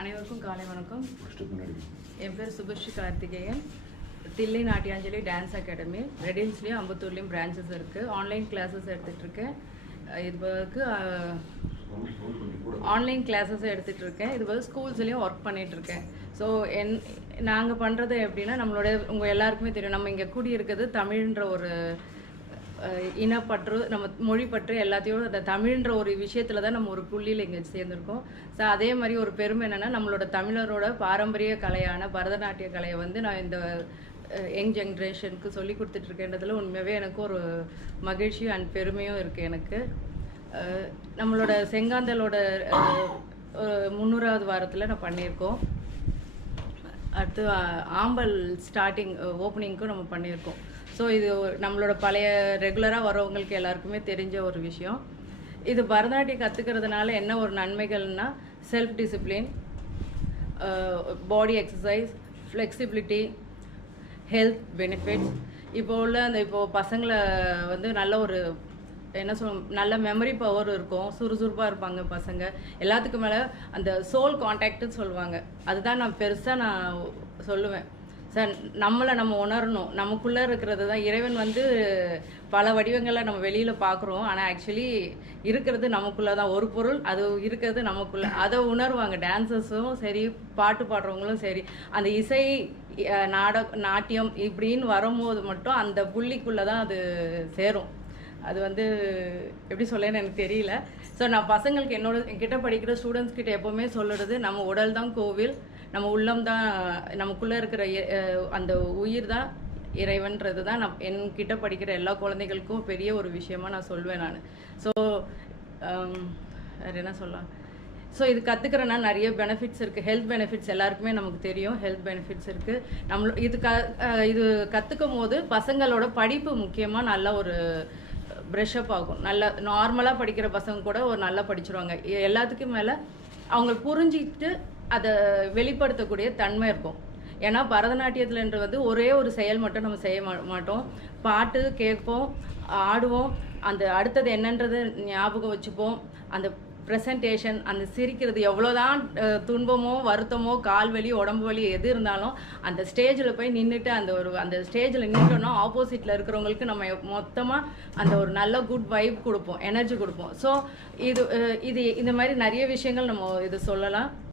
அனைவருக்கும் காலை வணக்கம். என் பேர் சுபஸ்ரீ கார்த்திகேயன். தில்லை நாட்டியாஞ்சலி டான்ஸ் அகாடமி ரெடில்ஸ்லேயும் அம்பத்தூர்லேயும் பிரான்ச்சஸ் இருக்குது. ஆன்லைன் கிளாஸஸ் எடுத்துகிட்ருக்கேன். இதுக்கு ஆன்லைன் கிளாஸஸ் எடுத்துகிட்ருக்கேன். இது வந்து ஸ்கூல்ஸ்லேயும் ஒர்க் பண்ணிகிட்ருக்கேன். ஸோ நாங்கள் பண்ணுறது எப்படின்னா, உங்கள் எல்லாருக்குமே தெரியும், நம்ம இங்கே கூடியிருக்கிறது தமிழ்ன்ற ஒரு இனப்பற்று, நம்ம மொழிப்பற்று எல்லாத்தையும் அந்த தமிழ்ன்ற ஒரு விஷயத்தில் தான் நம்ம ஒரு புள்ளியில் இங்கே சேர்ந்துருக்கோம். ஸோ அதே மாதிரி ஒரு பெருமை என்னென்னா, நம்மளோட தமிழரோட பாரம்பரிய கலையான பரதநாட்டிய கலையை வந்து நான் இந்த யங் ஜென்ரேஷனுக்கு சொல்லி கொடுத்துட்ருக்கேன்றதுல உண்மையாகவே எனக்கு ஒரு மகிழ்ச்சி அண்ட் பெருமையும் இருக்குது. எனக்கு நம்மளோட செங்காந்தலோட 300வது வாரத்தில் நான் பண்ணியிருக்கோம். அடுத்து ஆம்பல் ஸ்டார்டிங் ஓப்பனிங்க்கும் நம்ம பண்ணியிருக்கோம். ஸோ இது நம்மளோட பழைய ரெகுலராக வரவங்களுக்கு எல்லாருக்குமே தெரிஞ்ச ஒரு விஷயம். இது பரதநாட்டியம் கற்றுக்கிறதுனால என்ன ஒரு நன்மைகள்னால், self discipline, body exercise, flexibility, health benefits. இப்போது பசங்களை வந்து நல்ல ஒரு நல்ல மெமரி பவர் இருக்கும், சுறுசுறுப்பாக இருப்பாங்க பசங்க. எல்லாத்துக்கும் மேலே அந்த சோல் கான்டாக்ட்னு சொல்லுவாங்க, அதுதான் நான் பெருசாக சொல்லுவேன். சார், நம்ம உணரணும், நமக்குள்ளே இருக்கிறது தான். இறைவன் வந்து பல வடிவங்களை நம்ம வெளியில் பார்க்குறோம், ஆனால் ஆக்சுவலி இருக்கிறது நமக்குள்ளே தான். ஒரு பொருள் அது இருக்கிறது நமக்குள்ளே, அதை உணர்வாங்க டான்ஸர்ஸும் சரி, பாட்டு பாடுறவங்களும் சரி. அந்த இசை, நாட்டியம் இப்படின்னு வரும்போது மட்டும் அந்த புள்ளிக்குள்ளே தான் அது சேரும். அது வந்து எப்படி சொல்லன்னு எனக்கு தெரியல. ஸோ நான் பசங்களுக்கு என்கிட்ட படிக்கிற ஸ்டூடெண்ட்ஸ் கிட்ட எப்போவுமே சொல்லுறது, நம்ம உடல் தான் கோவில், நம்ம உள்ளம் தான், நமக்குள்ளே இருக்கிற அந்த உயிர் தான் இறைவன்றது தான் நான் என்கிட்ட படிக்கிற எல்லா குழந்தைகளுக்கும் பெரிய ஒரு விஷயமா நான் சொல்வேன் நான். ஸோ வேறு என்ன சொல்லலாம். ஸோ இது கற்றுக்கிறனா நிறைய பெனிஃபிட்ஸ் இருக்குது. ஹெல்த் பெனிஃபிட்ஸ் எல்லாருக்குமே நமக்கு தெரியும், ஹெல்த் பெனிஃபிட்ஸ் இருக்குது. இது கற்றுக்கும் போது பசங்களோட படிப்பு முக்கியமாக நல்ல ஒரு ப்ரெஷ்அப் ஆகும். நல்லா நார்மலாக படிக்கிற பசங்க கூட ஒரு நல்லா படிச்சிருவாங்க. எல்லாத்துக்கும் மேலே அவங்க புரிஞ்சிக்கிட்டு அதை வெளிப்படுத்தக்கூடிய தன்மை இருக்கும். ஏன்னா பரதநாட்டியத்துலன்றது வந்து ஒரே ஒரு செயல் மட்டும் நம்ம செய்ய மாட்டோம். பாட்டு கேட்போம், ஆடுவோம், அந்த அடுத்தது என்னன்றது ஞாபகம் வச்சுப்போம். அந்த ப்ரெசன்டேஷன், அந்த சிரிக்கிறது, எவ்வளோதான் துன்பமோ வருத்தமோ கால் வலி உடம்பு வலி எது இருந்தாலும் அந்த ஸ்டேஜில் போய் நின்றுட்டு அந்த ஸ்டேஜில் நின்றுட்டோன்னா ஆப்போசிட்டில் இருக்கிறவங்களுக்கு நம்ம மொத்தமாக அந்த ஒரு நல்ல குட் வைப் கொடுப்போம், எனர்ஜி கொடுப்போம். ஸோ இது இந்த மாதிரி நிறைய விஷயங்கள் நம்ம இது சொல்லலாம்.